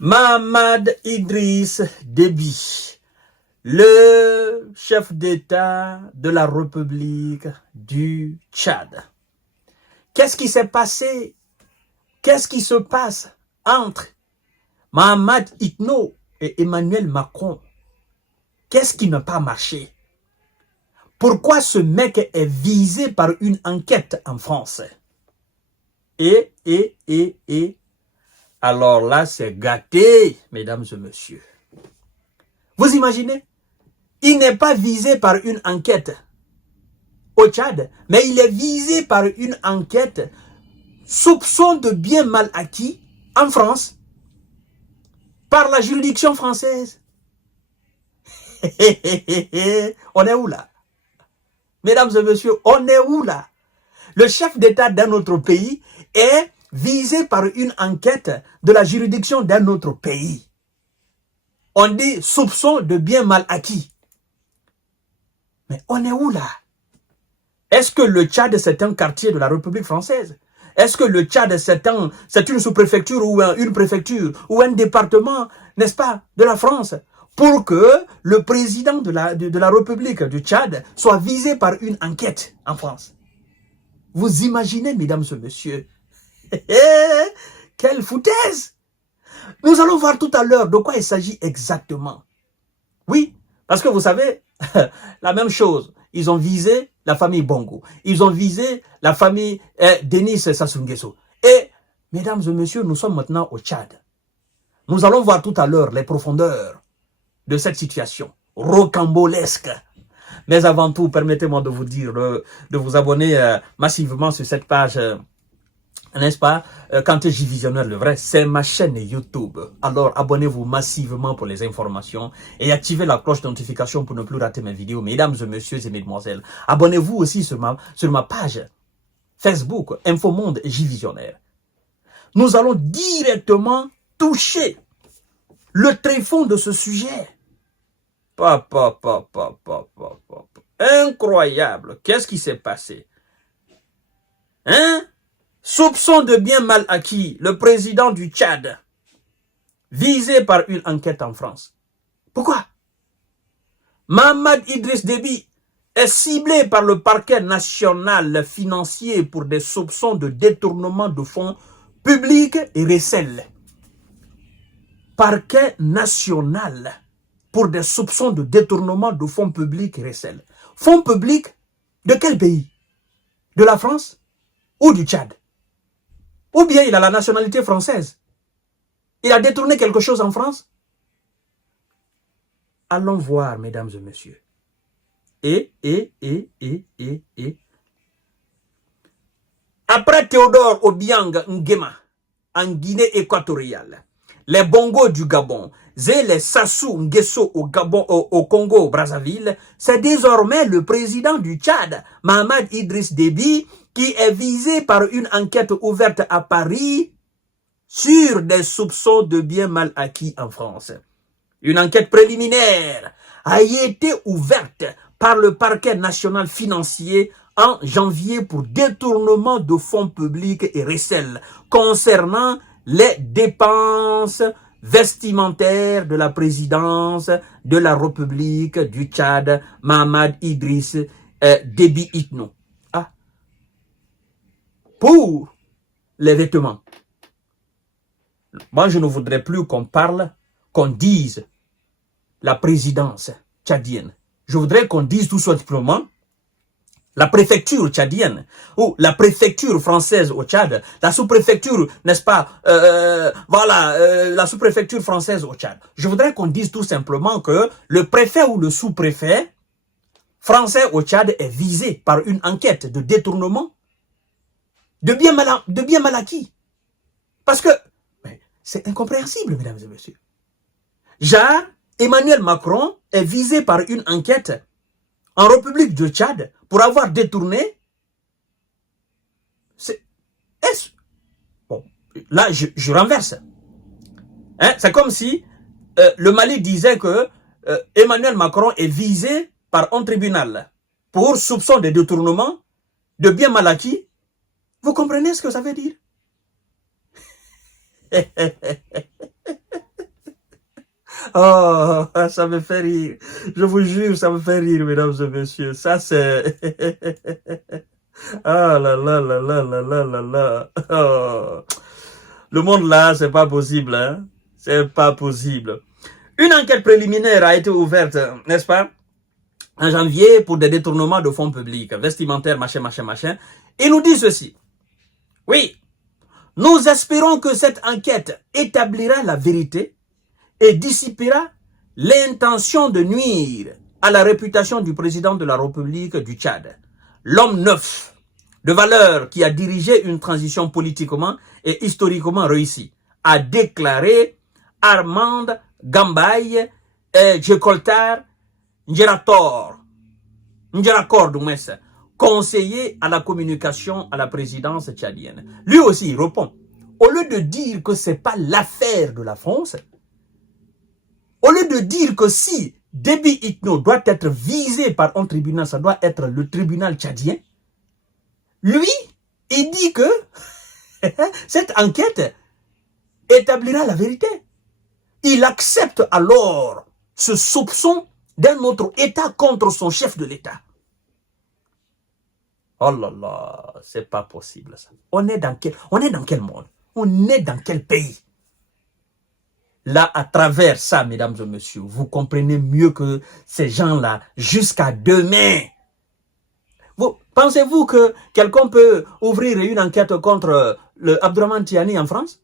Mahamad Idriss Déby, le chef d'État de la République du Tchad. Qu'est-ce qui s'est passé? Qu'est-ce qui se passe entre Mahamat Idno et Emmanuel Macron? Qu'est-ce qui n'a pas marché? Pourquoi ce mec est visé par une enquête en France? Alors là, c'est gâté, mesdames et messieurs. Vous imaginez? Il n'est pas visé par une enquête au Tchad, mais il est visé par une enquête soupçon de bien mal acquis en France par la juridiction française. On est où là? Mesdames et messieurs, on est où là? Le chef d'État d'un autre pays est visé par une enquête de la juridiction d'un autre pays. On dit soupçon de bien mal acquis. Mais on est où là? Est-ce que le Tchad, c'est un quartier de la République française? Est-ce que le Tchad, c'est une sous-préfecture ou une préfecture ou un département, n'est-ce pas, de la France, pour que le président de la République du Tchad soit visé par une enquête en France? Vous imaginez, mesdames et messieurs? Quelle foutaise! Nous allons voir tout à l'heure de quoi il s'agit exactement. Oui, parce que vous savez, la même chose. Ils ont visé la famille Bongo. Ils ont visé la famille Denis Sassou Nguesso. Et, mesdames et messieurs, nous sommes maintenant au Tchad. Nous allons voir tout à l'heure les profondeurs de cette situation rocambolesque. Mais avant tout, permettez-moi de vous dire, de vous abonner massivement sur cette page, n'est-ce pas, Kanté J Visionnaire le vrai, c'est ma chaîne YouTube. Alors abonnez-vous massivement pour les informations et activez la cloche de notification pour ne plus rater mes vidéos. Mesdames et messieurs et mesdemoiselles, abonnez-vous aussi sur ma page Facebook Infomonde J Visionnaire. Nous allons directement toucher le tréfonds de ce sujet. Incroyable. Qu'est-ce qui s'est passé? Hein? Soupçon de bien mal acquis, le président du Tchad, visé par une enquête en France. Pourquoi? Mahamad Idriss Déby est ciblé par le parquet national financier pour des soupçons de détournement de fonds publics et recel. Parquet national pour des soupçons de détournement de fonds publics et recel. Fonds publics de quel pays? De la France ou du Tchad? Ou bien il a la nationalité française? Il a détourné quelque chose en France? Allons voir, mesdames et messieurs. Après Théodore Obiang Nguema, en Guinée équatoriale, les Bongo du Gabon et les Sassou Nguesso au Gabon, au Congo Brazzaville, c'est désormais le président du Tchad, Mahamad Idriss Déby, qui est visé par une enquête ouverte à Paris sur des soupçons de bien mal acquis en France. Une enquête préliminaire a été ouverte par le parquet national financier en janvier pour détournement de fonds publics et recel concernant les dépenses vestimentaires de la présidence de la République du Tchad, Mahamad Idriss Déby Itno. Ah. Pour les vêtements. Moi, je ne voudrais plus qu'on parle, qu'on dise la présidence tchadienne. Je voudrais qu'on dise tout simplement la préfecture tchadienne ou la préfecture française au Tchad, la sous-préfecture, n'est-ce pas, la sous-préfecture française au Tchad. Je voudrais qu'on dise tout simplement que le préfet ou le sous-préfet français au Tchad est visé par une enquête de détournement de bien mal acquis. Parce que c'est incompréhensible, mesdames et messieurs. Genre, Emmanuel Macron est visé par une enquête en République du Tchad pour avoir détourné. Bon, là, je renverse. Hein? C'est comme si le Mali disait que Emmanuel Macron est visé par un tribunal pour soupçon de détournement de biens mal acquis. Vous comprenez ce que ça veut dire? Oh, ça me fait rire. Je vous jure, ça me fait rire, mesdames et messieurs. Ça, c'est... Ah là là là là là là là là. Oh. Le monde là, c'est pas possible, hein. C'est pas possible. Une enquête préliminaire a été ouverte, n'est-ce pas, en janvier pour des détournements de fonds publics, vestimentaires, machin, machin, machin. Il nous dit ceci. Oui, nous espérons que cette enquête établira la vérité et dissipera l'intention de nuire à la réputation du président de la République du Tchad, l'homme neuf de valeur qui a dirigé une transition politiquement et historiquement réussie, a déclaré Armand Gambaye et Djekoltar Ndjerator, conseiller à la communication à la présidence tchadienne. Lui aussi, il répond. Au lieu de dire que ce n'est pas l'affaire de la France, au lieu de dire que si Déby Itno doit être visé par un tribunal, ça doit être le tribunal tchadien, lui, il dit que cette enquête établira la vérité. Il accepte alors ce soupçon d'un autre État contre son chef de l'État. Oh là là, c'est pas possible ça. On est dans quel monde? On est dans quel pays? Là, à travers ça, mesdames et messieurs, vous comprenez mieux que ces gens-là, jusqu'à demain. Pensez-vous que quelqu'un peut ouvrir une enquête contre le Abdourahmane Tiani en France?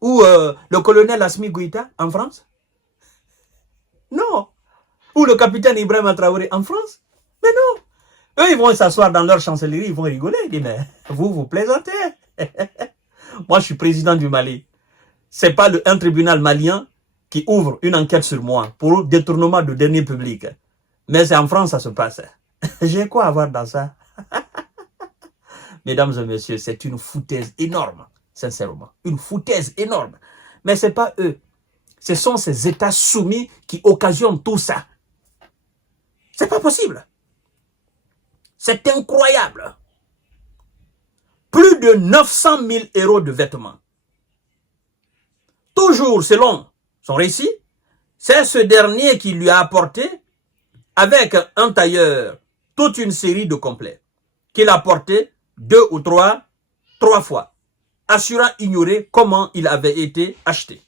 Ou le colonel Assimi Goïta en France? Non. Ou le capitaine Ibrahim Traoré en France? Mais non. Eux, ils vont s'asseoir dans leur chancellerie, ils vont rigoler. Ils disent, mais vous plaisantez. Moi, je suis président du Mali. C'est pas un tribunal malien qui ouvre une enquête sur moi pour détournement de deniers publics. Mais c'est en France ça se passe. J'ai quoi à voir dans ça? Mesdames et messieurs, c'est une foutaise énorme, sincèrement. Une foutaise énorme. Mais ce n'est pas eux. Ce sont ces États soumis qui occasionnent tout ça. C'est pas possible. C'est incroyable. Plus de 900 000 euros de vêtements. Toujours selon son récit, c'est ce dernier qui lui a apporté, avec un tailleur, toute une série de complets, qu'il a porté 2 ou 3 fois, assurant ignorer comment il avait été acheté.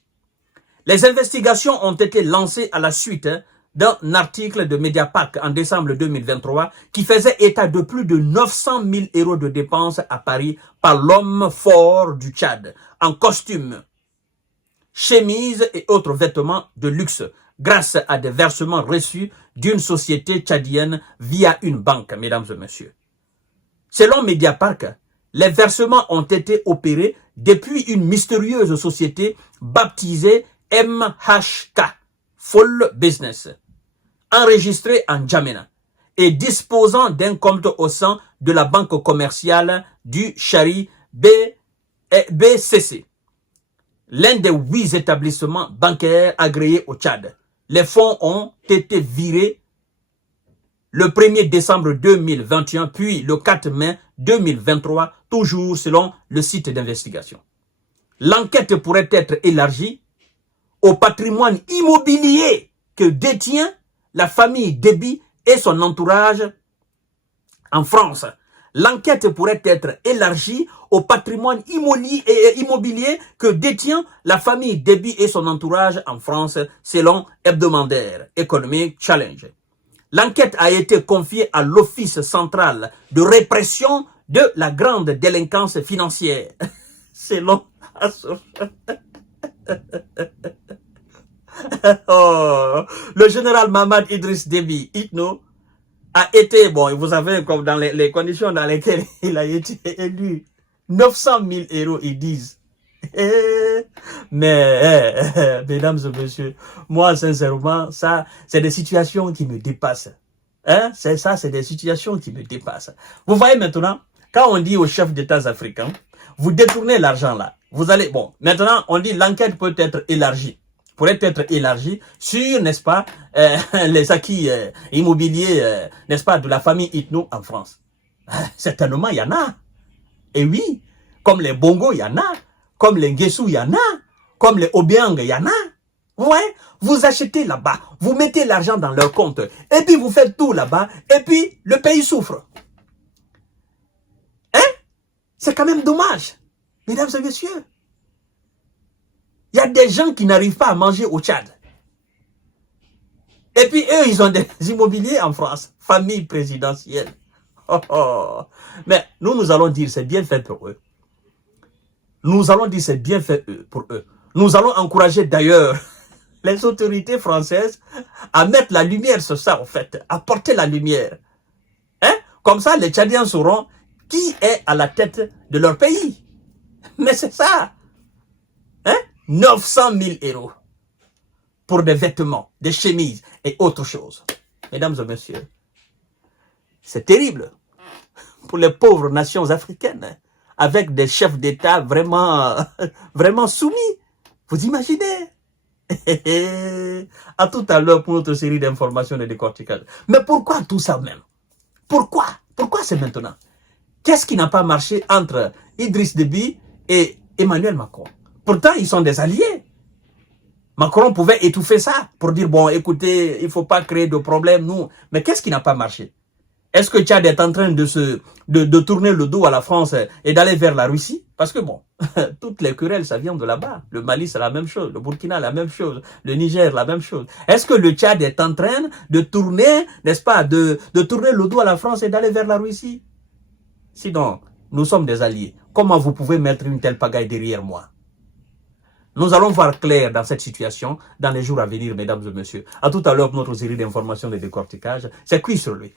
Les investigations ont été lancées à la suite d'un article de Mediapart en décembre 2023 qui faisait état de plus de 900 000 euros de dépenses à Paris par l'homme fort du Tchad, en costume, chemise et autres vêtements de luxe, grâce à des versements reçus d'une société tchadienne via une banque, mesdames et messieurs. Selon Mediapart, les versements ont été opérés depuis une mystérieuse société baptisée MHK, Full Business, enregistrée en Djamena et disposant d'un compte au sein de la banque commerciale du Chari BCC, l'un des 8 établissements bancaires agréés au Tchad. Les fonds ont été virés le 1er décembre 2021, puis le 4 mai 2023, toujours selon le site d'investigation. L'enquête pourrait être élargie au patrimoine immobilier que détient la famille Déby et son entourage en France. L'enquête pourrait être élargie au patrimoine immobilier que détient la famille Déby et son entourage en France, selon Hebdomadaire Economic Challenge. L'enquête a été confiée à l'Office central de répression de la grande délinquance financière, selon oh, le général Mamad Idriss Déby Itno a été, bon, vous savez, comme dans les conditions dans lesquelles il a été élu, 900 000 euros, ils disent. Mais, mesdames et messieurs, moi, sincèrement, ça, c'est des situations qui me dépassent. Hein? C'est des situations qui me dépassent. Vous voyez maintenant, quand on dit aux chefs d'État africains, vous détournez l'argent là, vous allez, bon, maintenant, on dit l'enquête peut être élargie. Pourrait être élargie sur, n'est-ce pas, les acquis immobiliers, n'est-ce pas, de la famille Itno en France. Certainement, il y en a. Et oui, comme les Bongo, il y en a. Comme les Nguessou, il y en a. Comme les Obiang, il y en a. Vous voyez, vous achetez là-bas, vous mettez l'argent dans leur compte, et puis vous faites tout là-bas, et puis le pays souffre. Hein? C'est quand même dommage, mesdames et messieurs. Il y a des gens qui n'arrivent pas à manger au Tchad. Et puis eux, ils ont des immobiliers en France, famille présidentielle. Oh, oh. Mais nous allons dire c'est bien fait pour eux. Nous allons dire c'est bien fait pour eux. Nous allons encourager d'ailleurs les autorités françaises à mettre la lumière sur ça, en fait, à porter la lumière. Hein? Comme ça, les Tchadiens sauront qui est à la tête de leur pays. Mais c'est ça. Hein? 900 000 euros pour des vêtements, des chemises et autre chose. Mesdames et messieurs, c'est terrible pour les pauvres nations africaines, avec des chefs d'État vraiment, vraiment soumis. Vous imaginez? À tout à l'heure pour notre série d'informations et de décortiquage. Mais pourquoi tout ça même? Pourquoi? Pourquoi c'est maintenant? Qu'est-ce qui n'a pas marché entre Idriss Déby et Emmanuel Macron? Pourtant, ils sont des alliés. Macron pouvait étouffer ça pour dire, bon, écoutez, il ne faut pas créer de problème, nous. Mais qu'est-ce qui n'a pas marché? Est-ce que Tchad est en train de tourner le dos à la France et d'aller vers la Russie? Parce que bon, toutes les querelles, ça vient de là-bas. Le Mali, c'est la même chose. Le Burkina, la même chose. Le Niger, la même chose. Est-ce que le Tchad est en train de tourner, n'est-ce pas, de tourner le dos à la France et d'aller vers la Russie? Sinon, nous sommes des alliés. Comment vous pouvez mettre une telle pagaille derrière moi? Nous allons voir clair dans cette situation dans les jours à venir, mesdames et messieurs. À tout à l'heure pour notre série d'informations et de décortiquage. C'est cuit sur lui.